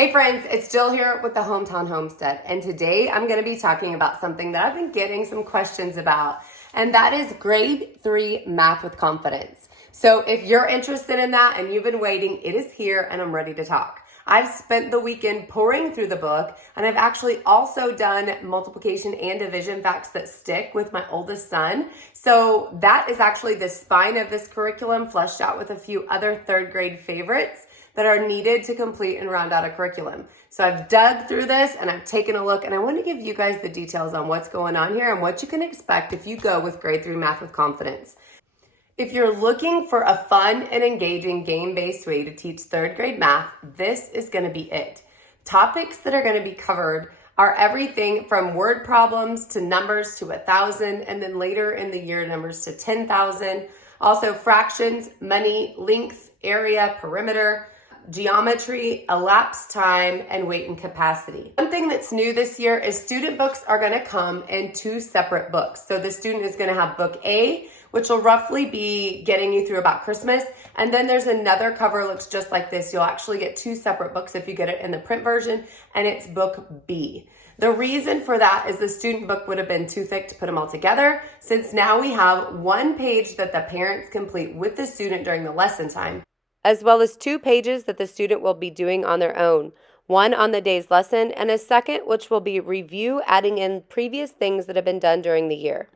Hey friends, it's Jill here with the Hometown Homestead, and today I'm going to be talking about something that I've been getting some questions about, and that is grade 3 math with confidence. So if you're interested in that and you've been waiting, it is here and I'm ready to talk. I've spent the weekend pouring through the book, and I've actually also done multiplication and division facts that stick with my oldest son. So that is actually the spine of this curriculum, fleshed out with a few other third grade favorites that are needed to complete and round out a curriculum. So I've dug through this and I've taken a look, and I want to give you guys the details on what's going on here and what you can expect if you go with grade 3 math with confidence. If you're looking for a fun and engaging game-based way to teach third grade math, this is going to be it. Topics that are going to be covered are everything from word problems to numbers to 1,000, and then later in the year numbers to 10,000. Also fractions, money, length, area, perimeter, geometry, elapsed time, and weight and capacity. One thing that's new this year is student books are going to come in 2 separate books. So the student is going to have book A, which will roughly be getting you through about Christmas. And then there's another cover looks just like this. You'll actually get 2 separate books if you get it in the print version, and it's book B. The reason for that is the student book would have been too thick to put them all together, since now we have 1 page that the parents complete with the student during the lesson time, as well as 2 pages that the student will be doing on their own. One on the day's lesson, and a second which will be review, adding in previous things that have been done during the year.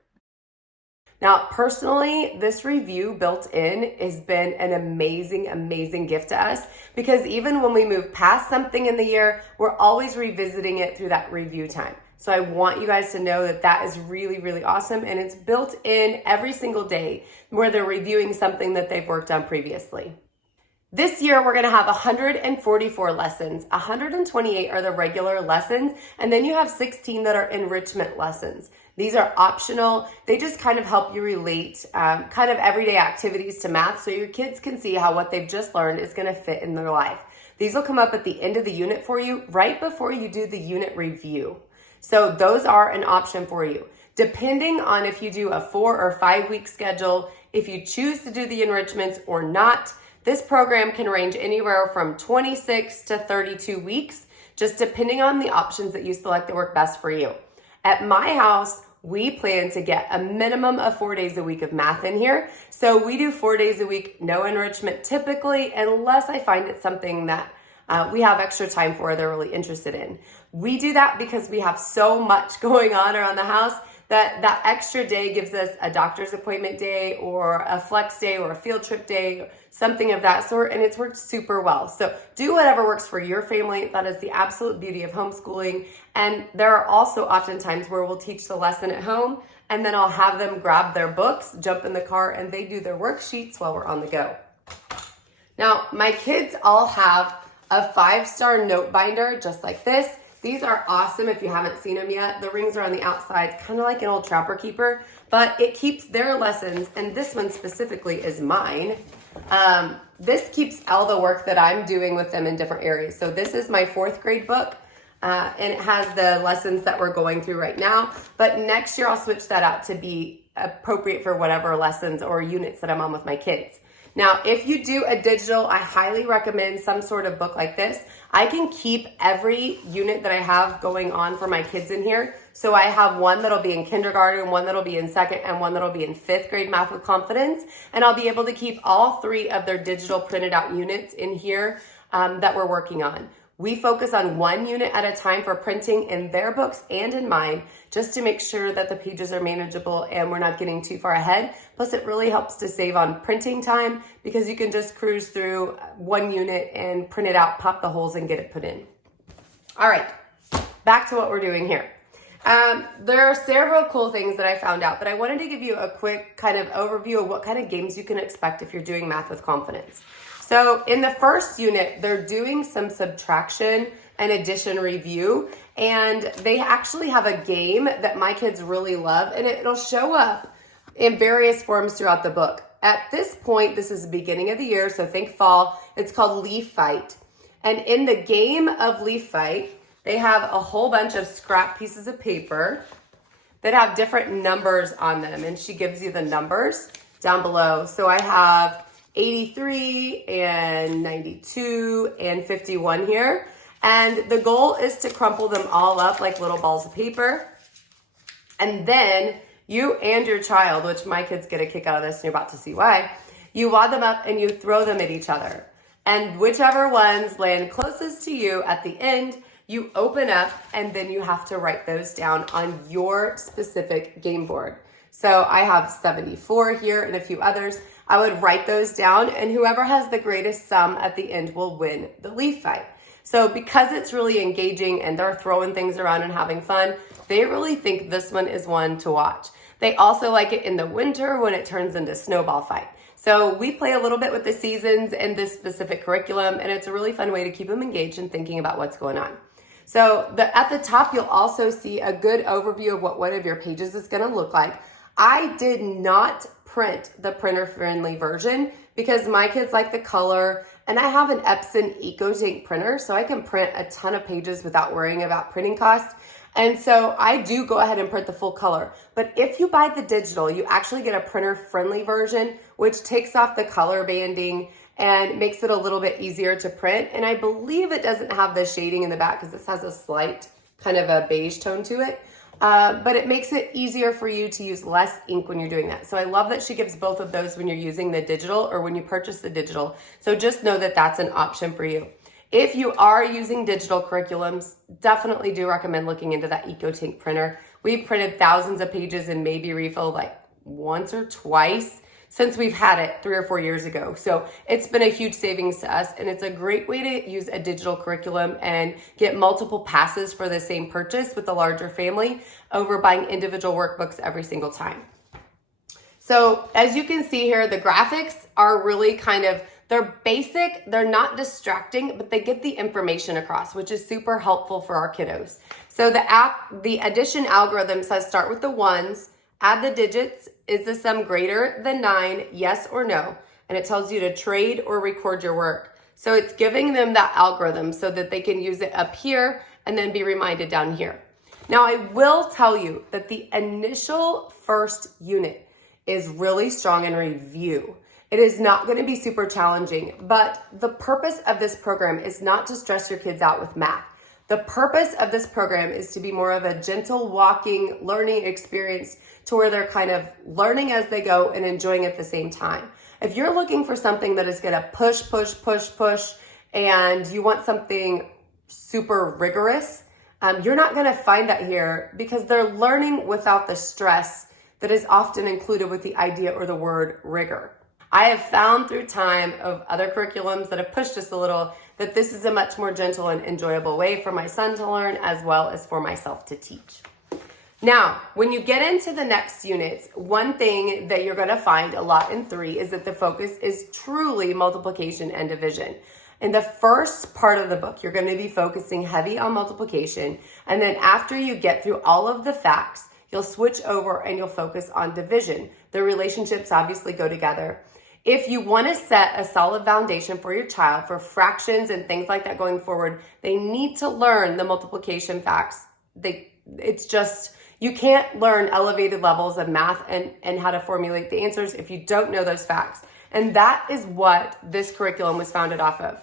Now, personally, this review built in has been an amazing gift to us, because even when we move past something in the year, we're always revisiting it through that review time. So I want you guys to know that that is really awesome, and it's built in every single day where they're reviewing something that they've worked on previously. This year, we're going to have 144 lessons. 128 are the regular lessons, and then you have 16 that are enrichment lessons. These are optional. They just kind of help you relate kind of everyday activities to math, so your kids can see how what they've just learned is going to fit in their life. These will come up at the end of the unit for you, right before you do the unit review. So those are an option for you. Depending on if you do a 4 or 5 week schedule, if you choose to do the enrichments or not, this program can range anywhere from 26 to 32 weeks, just depending on the options that you select that work best for you. At my house, we plan to get a minimum of 4 days a week of math in here. So we do 4 days a week, no enrichment typically, unless I find it's something that we have extra time for, they're really interested in. We do that because we have so much going on around the house that extra day gives us a doctor's appointment day or a flex day or a field trip day, something of that sort, and it's worked super well. So do whatever works for your family. That is the absolute beauty of homeschooling. And there are also often times where we'll teach the lesson at home, and then I'll have them grab their books, jump in the car, and they do their worksheets while we're on the go. Now, my kids all have a 5-star note binder just like this. These are awesome if you haven't seen them yet. The rings are on the outside, kind of like an old Trapper Keeper, but it keeps their lessons, and this one specifically is mine. This keeps all the work that I'm doing with them in different areas. So this is my 4th grade book, and it has the lessons that we're going through right now. But next year I'll switch that out to be appropriate for whatever lessons or units that I'm on with my kids. Now, if you do a digital, I highly recommend some sort of book like this. I can keep every unit that I have going on for my kids in here. So I have one that'll be in kindergarten, one that'll be in 2nd, and one that'll be in 5th grade math with confidence. And I'll be able to keep all 3 of their digital printed out units in here that we're working on. We focus on 1 unit at a time for printing in their books and in mine, just to make sure that the pages are manageable and we're not getting too far ahead. Plus, it really helps to save on printing time, because you can just cruise through 1 unit and print it out, pop the holes, and get it put in. All right, back to what we're doing here. There are several cool things that I found out, but I wanted to give you a quick kind of overview of what kind of games you can expect if you're doing math with confidence. So in the first unit, they're doing some subtraction and addition review, and they actually have a game that my kids really love, and it'll show up in various forms throughout the book. At this point, this is the beginning of the year, so think fall. It's called Leaf Fight. And in the game of Leaf Fight, they have a whole bunch of scrap pieces of paper that have different numbers on them, and she gives you the numbers down below. So I have 83 and 92 and 51 here. And the goal is to crumple them all up like little balls of paper. And then you and your child, which my kids get a kick out of this and you're about to see why, you wad them up and you throw them at each other. And whichever ones land closest to you at the end, you open up and then you have to write those down on your specific game board. So I have 74 here and a few others. I would write those down and whoever has the greatest sum at the end will win the leaf fight. So because it's really engaging and they're throwing things around and having fun, they really think this one is one to watch. They also like it in the winter when it turns into snowball fight. So we play a little bit with the seasons in this specific curriculum, and it's a really fun way to keep them engaged and thinking about what's going on. So at the top, you'll also see a good overview of what one of your pages is going to look like. I did not print the printer-friendly version because my kids like the color, and I have an Epson EcoTank printer, so I can print a ton of pages without worrying about printing costs. And so I do go ahead and print the full color. But if you buy the digital, you actually get a printer-friendly version, which takes off the color banding and makes it a little bit easier to print. And I believe it doesn't have the shading in the back because this has a slight kind of a beige tone to it. But it makes it easier for you to use less ink when you're doing that. So I love that she gives both of those when you're using the digital or when you purchase the digital. So just know that that's an option for you. If you are using digital curriculums, definitely do recommend looking into that EcoTank printer. We've printed thousands of pages and maybe refilled like once or twice since we've had it 3 or 4 years ago. So it's been a huge savings to us, and it's a great way to use a digital curriculum and get multiple passes for the same purchase with a larger family over buying individual workbooks every single time. So as you can see here, the graphics are really they're basic, they're not distracting, but they get the information across, which is super helpful for our kiddos. So the addition algorithm says start with the ones, add the digits, is the sum greater than 9, yes or no? And it tells you to trade or record your work. So it's giving them that algorithm so that they can use it up here and then be reminded down here. Now I will tell you that the initial first unit is really strong in review. It is not going to be super challenging, but the purpose of this program is not to stress your kids out with math. The purpose of this program is to be more of a gentle walking learning experience to where they're kind of learning as they go and enjoying at the same time. If you're looking for something that is going to push, and you want something super rigorous, you're not going to find that here because they're learning without the stress that is often included with the idea or the word rigor. I have found through time of other curriculums that have pushed us a little that this is a much more gentle and enjoyable way for my son to learn as well as for myself to teach. Now, when you get into the next units, one thing that you're going to find a lot in 3 is that the focus is truly multiplication and division. In the first part of the book, you're going to be focusing heavy on multiplication. And then after you get through all of the facts, you'll switch over and you'll focus on division. The relationships obviously go together. If you want to set a solid foundation for your child for fractions and things like that going forward, they need to learn the multiplication facts. You can't learn elevated levels of math and how to formulate the answers if you don't know those facts. And that is what this curriculum was founded off of.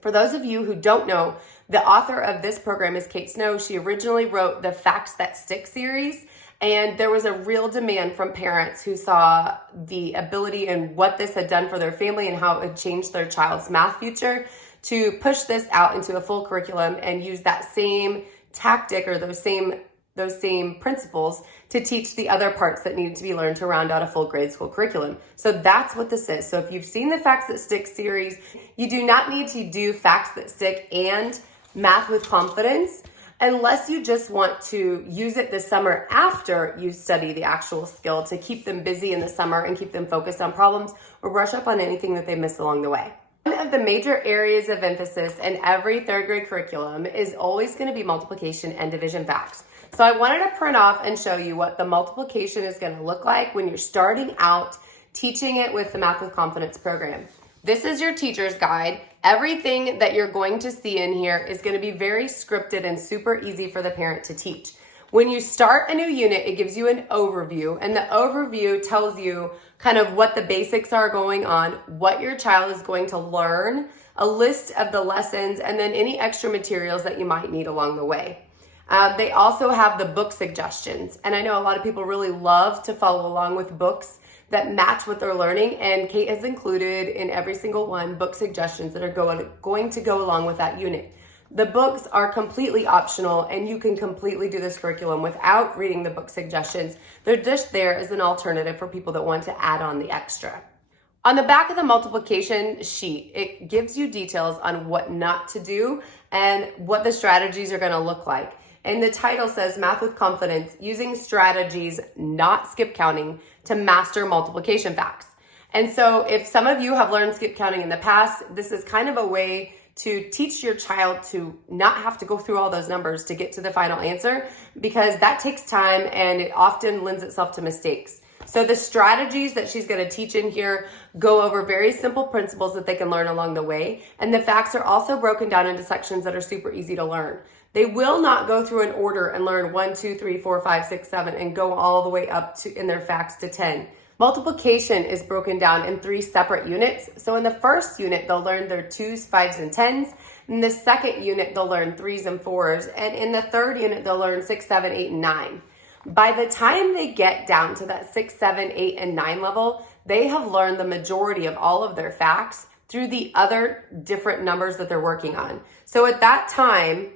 For those of you who don't know, the author of this program is Kate Snow. She originally wrote the Facts That Stick series. And there was a real demand from parents who saw the ability and what this had done for their family and how it had changed their child's math future to push this out into a full curriculum and use that same tactic or those same principles to teach the other parts that needed to be learned to round out a full grade school curriculum. So that's what this is. So if you've seen the Facts That Stick series, you do not need to do Facts That Stick and Math with Confidence unless you just want to use it this summer after you study the actual skill to keep them busy in the summer and keep them focused on problems or brush up on anything that they missed along the way. One of the major areas of emphasis in every 3rd grade curriculum is always going to be multiplication and division facts. So I wanted to print off and show you what the multiplication is going to look like when you're starting out teaching it with the Math with Confidence program. This is your teacher's guide. Everything that you're going to see in here is going to be very scripted and super easy for the parent to teach. When you start a new unit, it gives you an overview, and the overview tells you kind of what the basics are going on, what your child is going to learn, a list of the lessons, and then any extra materials that you might need along the way. They also have the book suggestions. And I know a lot of people really love to follow along with books that match what they're learning. And Kate has included in every single one book suggestions that are going to go along with that unit. The books are completely optional, and you can completely do this curriculum without reading the book suggestions. They're just there as an alternative for people that want to add on the extra. On the back of the multiplication sheet, it gives you details on what not to do and what the strategies are going to look like. And the title says Math with Confidence, Using Strategies, Not Skip Counting, to Master Multiplication Facts. And so if some of you have learned skip counting in the past, this is kind of a way to teach your child to not have to go through all those numbers to get to the final answer, because that takes time and it often lends itself to mistakes. So the strategies that she's going to teach in here go over very simple principles that they can learn along the way. And the facts are also broken down into sections that are super easy to learn. They will not go through an order and learn 1, 2, 3, 4, 5, 6, 7 and go all the way up to in their facts to 10. Multiplication is broken down in 3 separate units. So in the first unit, they'll learn their 2s, 5s, and 10s. In the second unit, they'll learn 3s and 4s. And in the third unit, they'll learn 6, 7, 8, and 9. By the time they get down to that 6, 7, 8, and 9 level, they have learned the majority of all of their facts through the other different numbers that they're working on. So at that time,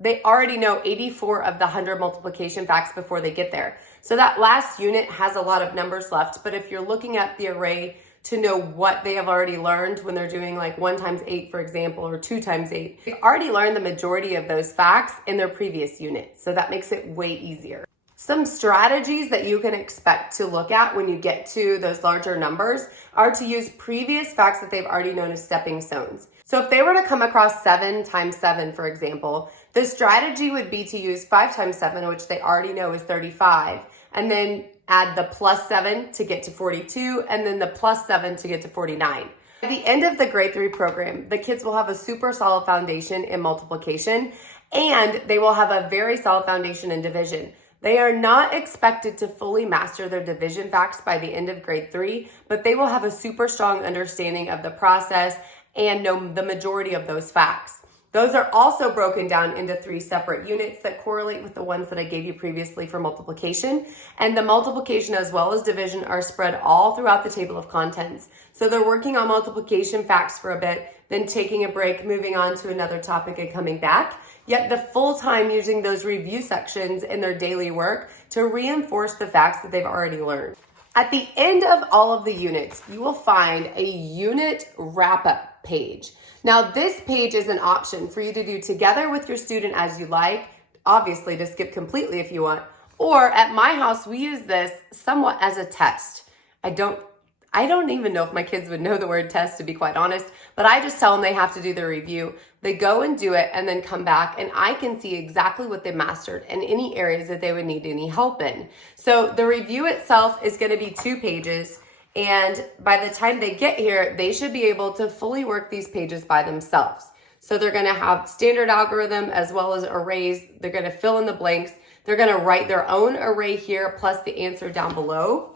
they already know 84 of the 100 multiplication facts before they get there. So that last unit has a lot of numbers left, but if you're looking at the array to know what they have already learned when they're doing like 1 times 8, for example, or 2 times 8, they've already learned the majority of those facts in their previous unit. So that makes it way easier. Some strategies that you can expect to look at when you get to those larger numbers are to use previous facts that they've already known as stepping stones. So if they were to come across 7 times 7, for example, the strategy would be to use 5 times 7, which they already know is 35, and then add the plus 7 to get to 42, and then the plus 7 to get to 49. At the end of the grade 3 program, the kids will have a super solid foundation in multiplication, and they will have a very solid foundation in division. They are not expected to fully master their division facts by the end of grade 3, but they will have a super strong understanding of the process and know the majority of those facts. Those are also broken down into 3 separate units that correlate with the ones that I gave you previously for multiplication. And the multiplication as well as division are spread all throughout the table of contents. So they're working on multiplication facts for a bit, then taking a break, moving on to another topic and coming back. Yet the full time using those review sections in their daily work to reinforce the facts that they've already learned. At the end of all of the units, you will find a unit wrap-up page. Now, this page is an option for you to do together with your student as you like, obviously to skip completely if you want, or at my house, we use this somewhat as a test. I don't even know if my kids would know the word test, to be quite honest, but I just tell them they have to do their review. They go and do it and then come back, and I can see exactly what they mastered and any areas that they would need any help in. So the review itself is going to be 2 pages, and by the time they get here, they should be able to fully work these pages by themselves. So they're going to have standard algorithm as well as arrays. They're going to fill in the blanks. They're going to write their own array here plus the answer down below.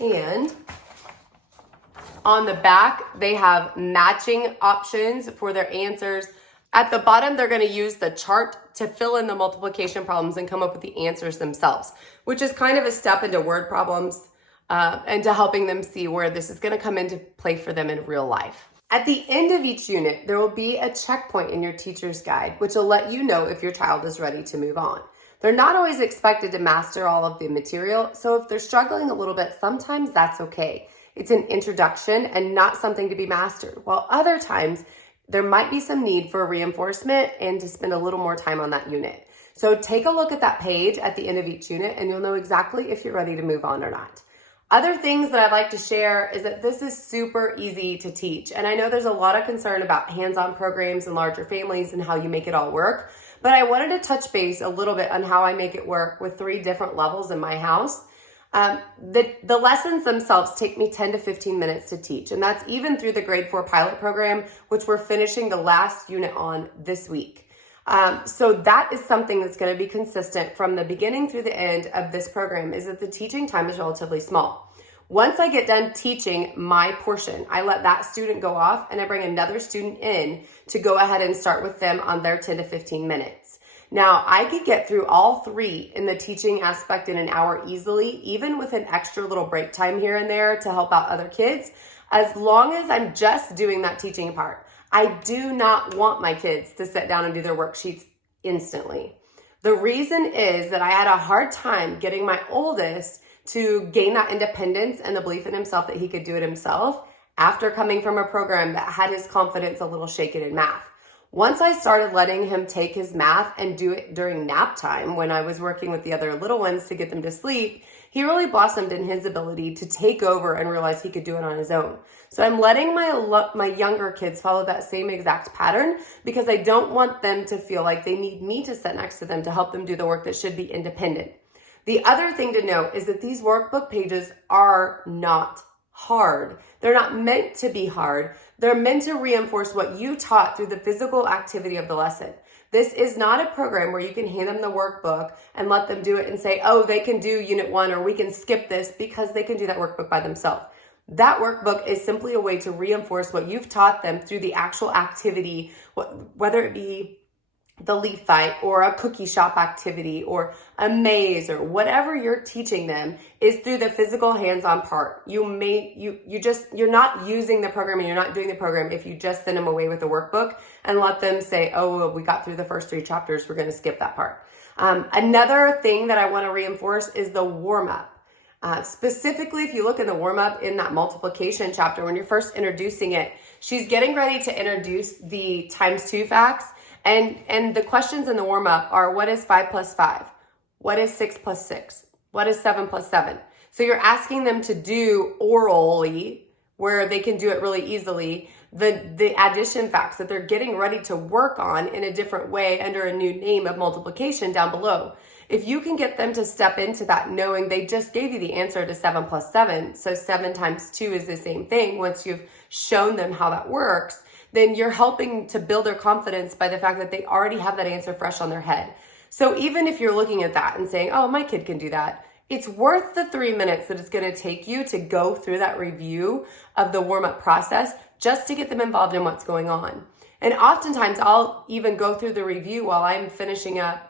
And on the back, they have matching options for their answers. At the bottom, they're going to use the chart to fill in the multiplication problems and come up with the answers themselves, which is kind of a step into word problems and to helping them see where this is going to come into play for them in real life. At the end of each unit, there will be a checkpoint in your teacher's guide, which will let you know if your child is ready to move on. They're not always expected to master all of the material, so if they're struggling a little bit, sometimes that's okay. It's an introduction and not something to be mastered, while other times there might be some need for reinforcement and to spend a little more time on that unit. So take a look at that page at the end of each unit and you'll know exactly if you're ready to move on or not. Other things that I'd like to share is that this is super easy to teach. And I know there's a lot of concern about hands-on programs and larger families and how you make it all work. But I wanted to touch base a little bit on how I make it work with 3 different levels in my house. The lessons themselves take me 10 to 15 minutes to teach. And that's even through the grade 4 pilot program, which we're finishing the last unit on this week. So that is something that's going to be consistent from the beginning through the end of this program, is that the teaching time is relatively small. Once I get done teaching my portion, I let that student go off and I bring another student in to go ahead and start with them on their 10 to 15 minutes. Now, I could get through all three in the teaching aspect in an hour easily, even with an extra little break time here and there to help out other kids, as long as I'm just doing that teaching part. I do not want my kids to sit down and do their worksheets instantly. The reason is that I had a hard time getting my oldest to gain that independence and the belief in himself that he could do it himself after coming from a program that had his confidence a little shaken in math. Once I started letting him take his math and do it during nap time when I was working with the other little ones to get them to sleep, he really blossomed in his ability to take over and realize he could do it on his own. So I'm letting my younger kids follow that same exact pattern because I don't want them to feel like they need me to sit next to them to help them do the work that should be independent. The other thing to note is that these workbook pages are not hard. They're not meant to be hard. They're meant to reinforce what you taught through the physical activity of the lesson. This is not a program where you can hand them the workbook and let them do it and say, oh, they can do unit 1 or we can skip this because they can do that workbook by themselves. That workbook is simply a way to reinforce what you've taught them through the actual activity, whether it be the leaf fight or a cookie shop activity or a maze or whatever you're teaching them is through the physical hands-on part. You're not using the program and you're not doing the program if you just send them away with a workbook and let them say, oh, well, we got through the first 3 chapters, we're going to skip that part. Another thing that I want to reinforce is the warm-up. Specifically, if you look in the warm-up in that multiplication chapter, when you're first introducing it, she's getting ready to introduce the times 2 facts. And the questions in the warm-up are, what is 5 plus 5? What is 6 plus 6? What is 7 plus 7? So you're asking them to do orally, where they can do it really easily, the addition facts that they're getting ready to work on in a different way under a new name of multiplication down below. If you can get them to step into that knowing they just gave you the answer to 7 plus 7, so 7 times 2 is the same thing, once you've shown them how that works, then you're helping to build their confidence by the fact that they already have that answer fresh on their head. So even if you're looking at that and saying, oh, my kid can do that, it's worth the 3 minutes that it's going to take you to go through that review of the warm-up process just to get them involved in what's going on. And oftentimes I'll even go through the review while I'm finishing up,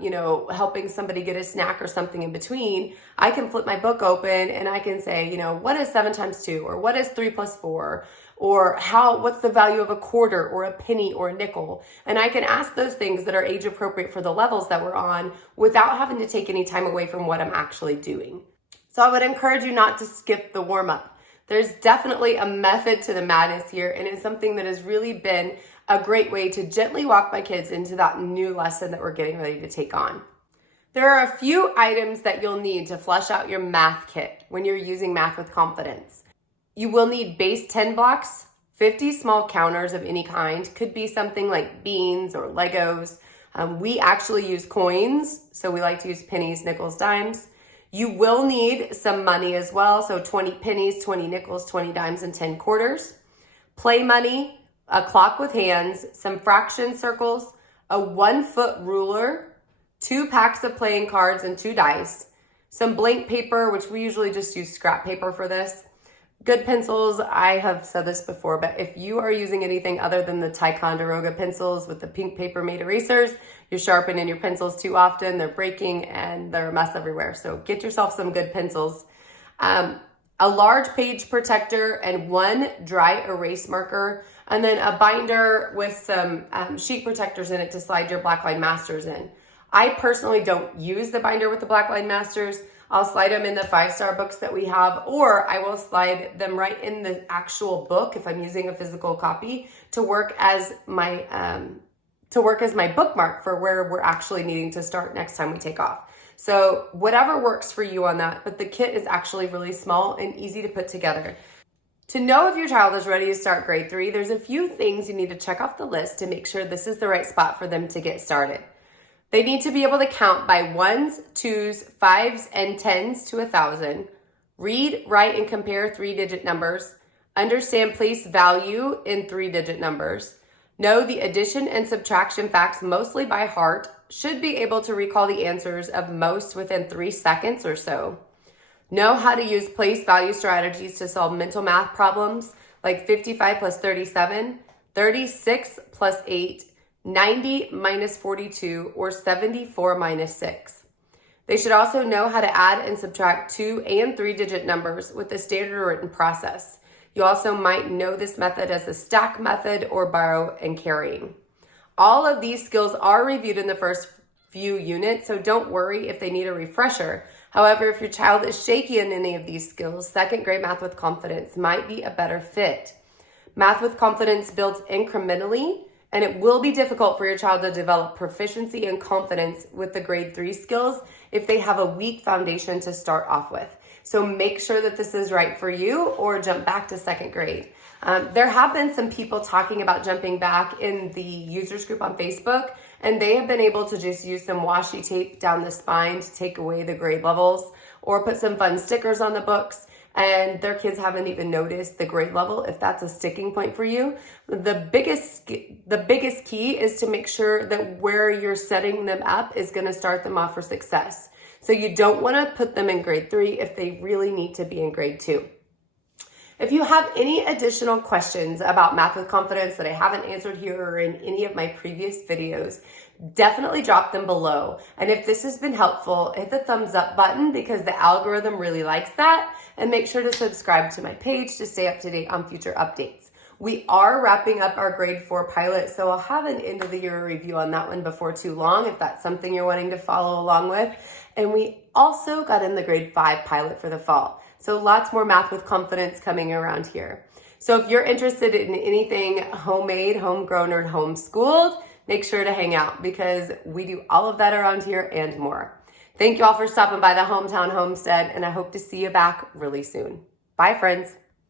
helping somebody get a snack or something in between. I can flip my book open and I can say, what is 7 times 2? Or what is 3 plus 4? Or what's the value of a quarter or a penny or a nickel? And I can ask those things that are age appropriate for the levels that we're on without having to take any time away from what I'm actually doing. So I would encourage you not to skip the warm-up. There's definitely a method to the madness here, and it's something that has really been a great way to gently walk my kids into that new lesson that we're getting ready to take on. There are a few items that you'll need to flesh out your math kit when you're using Math with Confidence. You will need base 10 blocks, 50 small counters of any kind. Could be something like beans or Legos. We actually use coins, so we like to use pennies, nickels, dimes. You will need some money as well, so 20 pennies, 20 nickels, 20 dimes, and 10 quarters. Play money, a clock with hands, some fraction circles, a 1-foot ruler, 2 packs of playing cards and 2 dice, some blank paper, which we usually just use scrap paper for this. Good pencils, I have said this before, but if you are using anything other than the Ticonderoga pencils with the pink paper made erasers, you're sharpening your pencils too often, they're breaking, and they're a mess everywhere. So get yourself some good pencils. A large page protector and 1 dry erase marker, and then a binder with some sheet protectors in it to slide your Blackline Masters in. I personally don't use the binder with the Blackline Masters. I'll slide them in the 5-star books that we have, or I will slide them right in the actual book if I'm using a physical copy to work as my bookmark for where we're actually needing to start next time we take off. So whatever works for you on that, but the kit is actually really small and easy to put together. To know if your child is ready to start grade 3, there's a few things you need to check off the list to make sure this is the right spot for them to get started. They need to be able to count by 1s, 2s, 5s, and 10s to 1,000, read, write, and compare 3-digit numbers, understand place value in 3-digit numbers, know the addition and subtraction facts mostly by heart, should be able to recall the answers of most within 3 seconds or so, know how to use place value strategies to solve mental math problems like 55 plus 37, 36 plus 8, 90 minus 42, or 74 minus 6. They should also know how to add and subtract 2 and 3-digit numbers with the standard written process. You also might know this method as the stack method or borrow and carrying. All of these skills are reviewed in the first few units, so don't worry if they need a refresher. However, if your child is shaky in any of these skills, second grade Math with Confidence might be a better fit. Math with Confidence builds incrementally, and it will be difficult for your child to develop proficiency and confidence with the grade 3 skills if they have a weak foundation to start off with. So make sure that this is right for you, or jump back to second grade. There have been some people talking about jumping back in the users group on Facebook, and they have been able to just use some washi tape down the spine to take away the grade levels, or put some fun stickers on the books, and their kids haven't even noticed the grade level. If that's a sticking point for you, the biggest key is to make sure that where you're setting them up is going to start them off for success. So you don't want to put them in grade 3 if they really need to be in grade 2. If you have any additional questions about Math with Confidence that I haven't answered here or in any of my previous videos, definitely drop them below. And if this has been helpful, hit the thumbs up button because the algorithm really likes that. And make sure to subscribe to my page to stay up to date on future updates. We are wrapping up our grade 4 pilot, so I'll have an end of the year review on that one before too long if that's something you're wanting to follow along with. And we also got in the grade 5 pilot for the fall. So lots more Math with Confidence coming around here. So if you're interested in anything homemade, homegrown, or homeschooled, make sure to hang out because we do all of that around here and more. Thank you all for stopping by the Hometown Homestead, and I hope to see you back really soon. Bye, friends.